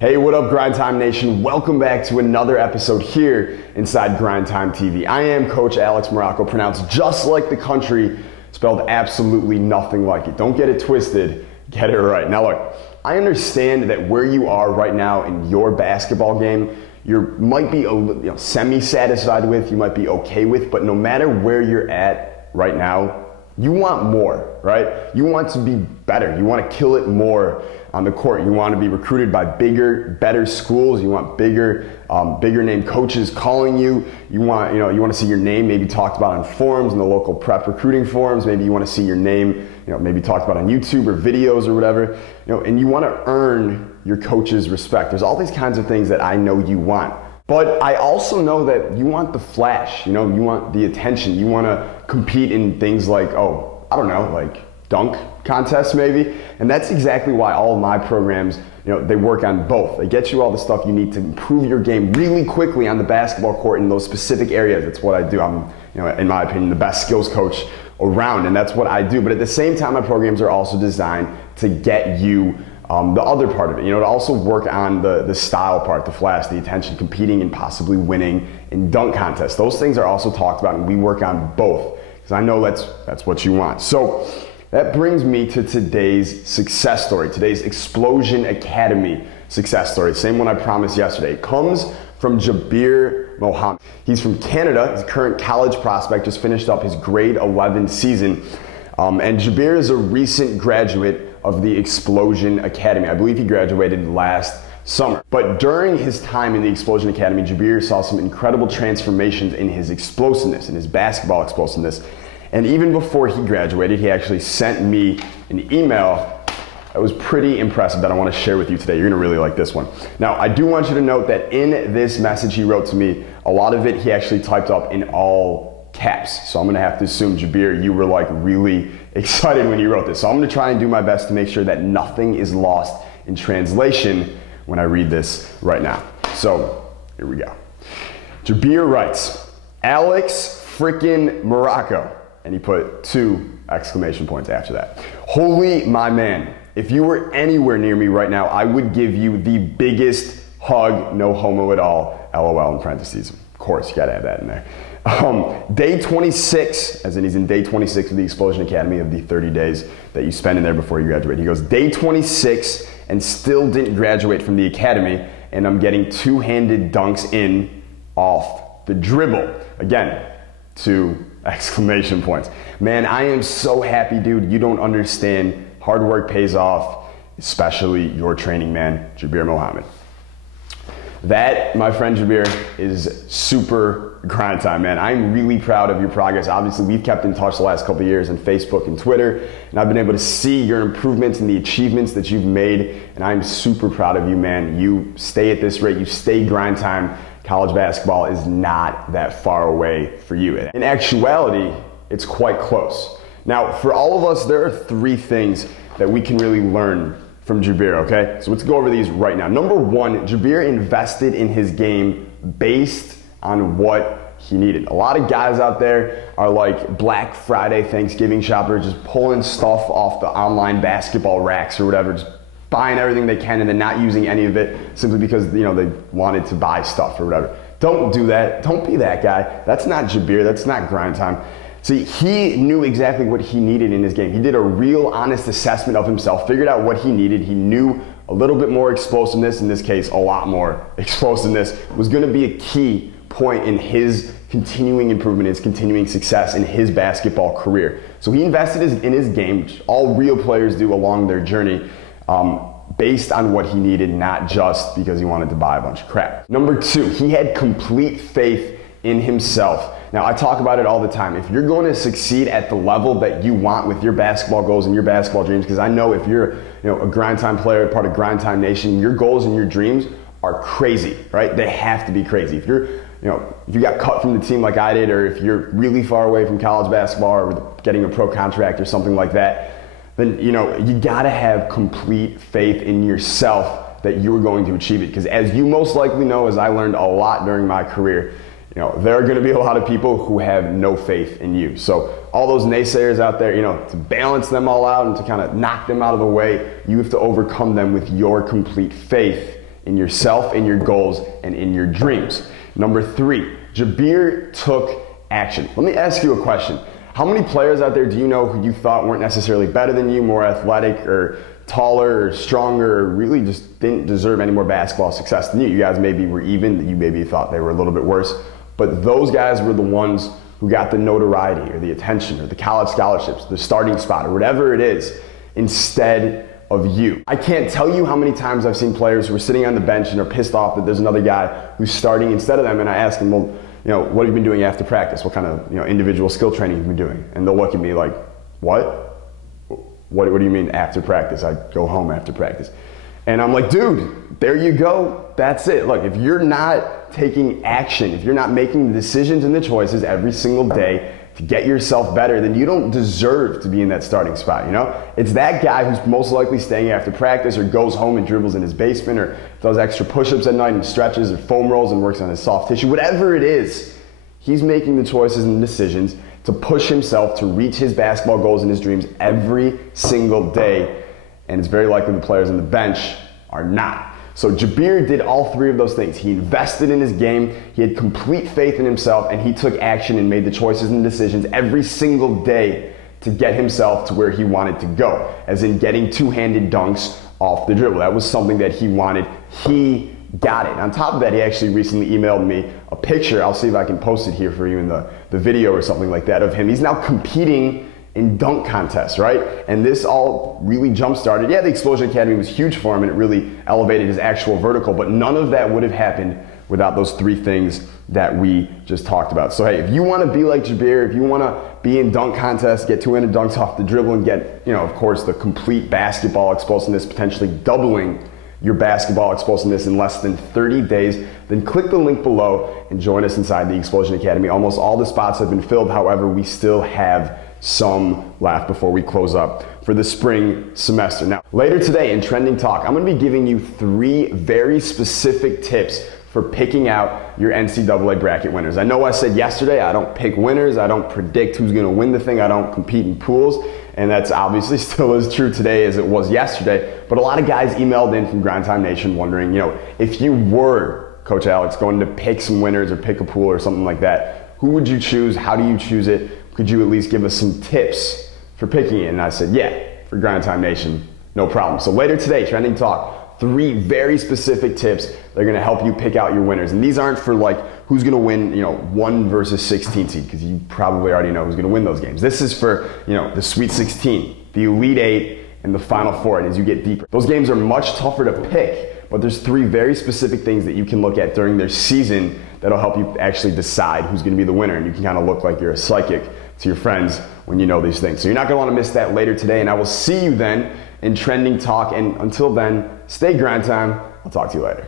Hey, what up, Grind Time Nation? Welcome back to another episode here inside Grind Time TV. I am Coach Alex Maroko, pronounced just like the country, spelled absolutely nothing like it. Don't get it twisted, get it right. Now look, I understand that where you are right now in your basketball game, you might be semi-satisfied with, you might be okay with, but no matter where you're at right now, you want more, right? You want to be better. You want to kill it more on the court. You want to be recruited by bigger, better schools. You want bigger name coaches calling you. You want to see your name maybe talked about on forums, in the local prep recruiting forums. Maybe you want to see your name, maybe talked about on YouTube or videos or whatever. And you want to earn your coach's respect. There's all these kinds of things that I know you want. But I also know that you want the flash, you want the attention. You want to compete in things like, like dunk contests maybe. And that's exactly why all of my programs, they work on both. They get you all the stuff you need to improve your game really quickly on the basketball court in those specific areas. That's what I do. I'm, in my opinion, the best skills coach around, and that's what I do. But at the same time, my programs are also designed to get you the other part of it, to also work on the style part, the flash, the attention, competing and possibly winning in dunk contests. Those things are also talked about, and we work on both because I know that's what you want. So that brings me to today's success story, today's Explosion Academy success story. Same one I promised yesterday. It comes from Jaber Mohamed. He's from Canada. He's a current college prospect, just finished up his grade 11 season. And Jaber is a recent graduate of the Explosion Academy. I believe he graduated last summer. But during his time in the Explosion Academy, Jaber saw some incredible transformations in his explosiveness, in his basketball explosiveness. And even before he graduated, he actually sent me an email that was pretty impressive that I want to share with you today. You're going to really like this one. Now, I do want you to note that in this message he wrote to me, a lot of it he actually typed up in all caps. So I'm going to have to assume, Jaber, you were like really excited when you wrote this. So I'm going to try and do my best to make sure that nothing is lost in translation when I read this right now. So here we go. Jaber writes, Alex frickin' Maroko. And he put 2 exclamation points after that. Holy my man, if you were anywhere near me right now, I would give you the biggest hug, no homo at all, LOL in parentheses. Of course, you gotta have that in there. Day 26, as in he's in day 26 of the Explosion Academy, of the 30 days that you spend in there before you graduate. He goes, day 26 and still didn't graduate from the academy, and I'm getting two-handed dunks in off the dribble. Again, 2 exclamation points. Man, I am so happy, dude. You don't understand. Hard work pays off, especially your training man, Jaber Mohamed. That, my friend Jaber, is super grind time, man. I'm really proud of your progress. Obviously, we've kept in touch the last couple of years on Facebook and Twitter, and I've been able to see your improvements and the achievements that you've made, and I'm super proud of you, man. You stay at this rate, you stay grind time. College basketball is not that far away for you. In actuality, it's quite close. Now, for all of us, there are 3 things that we can really learn from Jaber, okay? So let's go over these right now. Number 1, Jaber invested in his game based on what he needed. A lot of guys out there are like Black Friday, Thanksgiving shoppers, just pulling stuff off the online basketball racks or whatever, just buying everything they can and then not using any of it simply because they wanted to buy stuff or whatever. Don't do that. Don't be that guy. That's not Jaber. That's not grind time. See, he knew exactly what he needed in his game. He did a real honest assessment of himself, figured out what he needed. He knew a little bit more explosiveness, in this case, a lot more explosiveness, was going to be a key point in his continuing improvement, his continuing success in his basketball career. So he invested in his game, which all real players do along their journey, based on what he needed, not just because he wanted to buy a bunch of crap. Number 2, he had complete faith in himself. Now, I talk about it all the time. If you're going to succeed at the level that you want with your basketball goals and your basketball dreams, because I know if you're a grind time player, part of Grind Time Nation, your goals and your dreams are crazy, right? They have to be crazy. If you're, if you got cut from the team like I did, or if you're really far away from college basketball or getting a pro contract or something like that, then you gotta have complete faith in yourself that you're going to achieve it. Because as you most likely know, as I learned a lot during my career, there are going to be a lot of people who have no faith in you. So all those naysayers out there, to balance them all out and to kind of knock them out of the way, you have to overcome them with your complete faith in yourself, in your goals, and in your dreams. Number 3, Jaber took action. Let me ask you a question. How many players out there do you know who you thought weren't necessarily better than you, more athletic or taller or stronger, or really just didn't deserve any more basketball success than you? You guys maybe were even, you maybe thought they were a little bit worse, but those guys were the ones who got the notoriety or the attention or the college scholarships, the starting spot or whatever it is, instead of you. I can't tell you how many times I've seen players who are sitting on the bench and are pissed off that there's another guy who's starting instead of them, and I ask them, well, what have you been doing after practice? What kind of individual skill training have you been doing? And they'll look at me like, what do you mean after practice? I go home after practice. And I'm like, dude, there you go. That's it. Look, if you're not taking action, if you're not making the decisions and the choices every single day to get yourself better, then you don't deserve to be in that starting spot, It's that guy who's most likely staying after practice or goes home and dribbles in his basement or does extra push-ups at night and stretches or foam rolls and works on his soft tissue. Whatever it is, he's making the choices and decisions to push himself to reach his basketball goals and his dreams every single day. And it's very likely the players on the bench are not. So Jaber did all 3 of those things. He invested in his game, he had complete faith in himself, and he took action and made the choices and decisions every single day to get himself to where he wanted to go, as in getting two-handed dunks off the dribble. That was something that he wanted. He got it. On top of that, he actually recently emailed me a picture. I'll see if I can post it here for you in the video or something like that of him. He's now competing in dunk contests, right? And this all really jump-started. Yeah, the Explosion Academy was huge for him and it really elevated his actual vertical, but none of that would have happened without those 3 things that we just talked about. So hey, if you want to be like Jaber, if you want to be in dunk contests, get 200 dunks off the dribble and get, of course, the complete basketball explosiveness, potentially doubling your basketball explosiveness in less than 30 days, then click the link below and join us inside the Explosion Academy. Almost all the spots have been filled. However, we still have some left before we close up for the spring semester. Now, later today in Trending Talk, I'm going to be giving you 3 very specific tips for picking out your NCAA bracket winners. I know I said yesterday I don't pick winners, I don't predict who's going to win the thing, I don't compete in pools, and that's obviously still as true today as it was yesterday. But a lot of guys emailed in from Grind Time Nation wondering, if you were, Coach Alex, going to pick some winners or pick a pool or something like that, who would you choose? How do you choose it? Could you at least give us some tips for picking it? And I said, yeah, for Grind Time Nation, no problem. So later today, Trending Talk, 3 very specific tips that are going to help you pick out your winners. And these aren't for who's going to win, 1 versus 16 seed, because you probably already know who's going to win those games. This is for, the Sweet 16, the Elite 8, and the Final 4. And as you get deeper, those games are much tougher to pick, but there's 3 very specific things that you can look at during their season that'll help you actually decide who's going to be the winner. And you can kind of look like you're a psychic to your friends when you know these things. So you're not going to want to miss that later today, and I will see you then in Trending Talk. And until then, stay grind time. I'll talk to you later.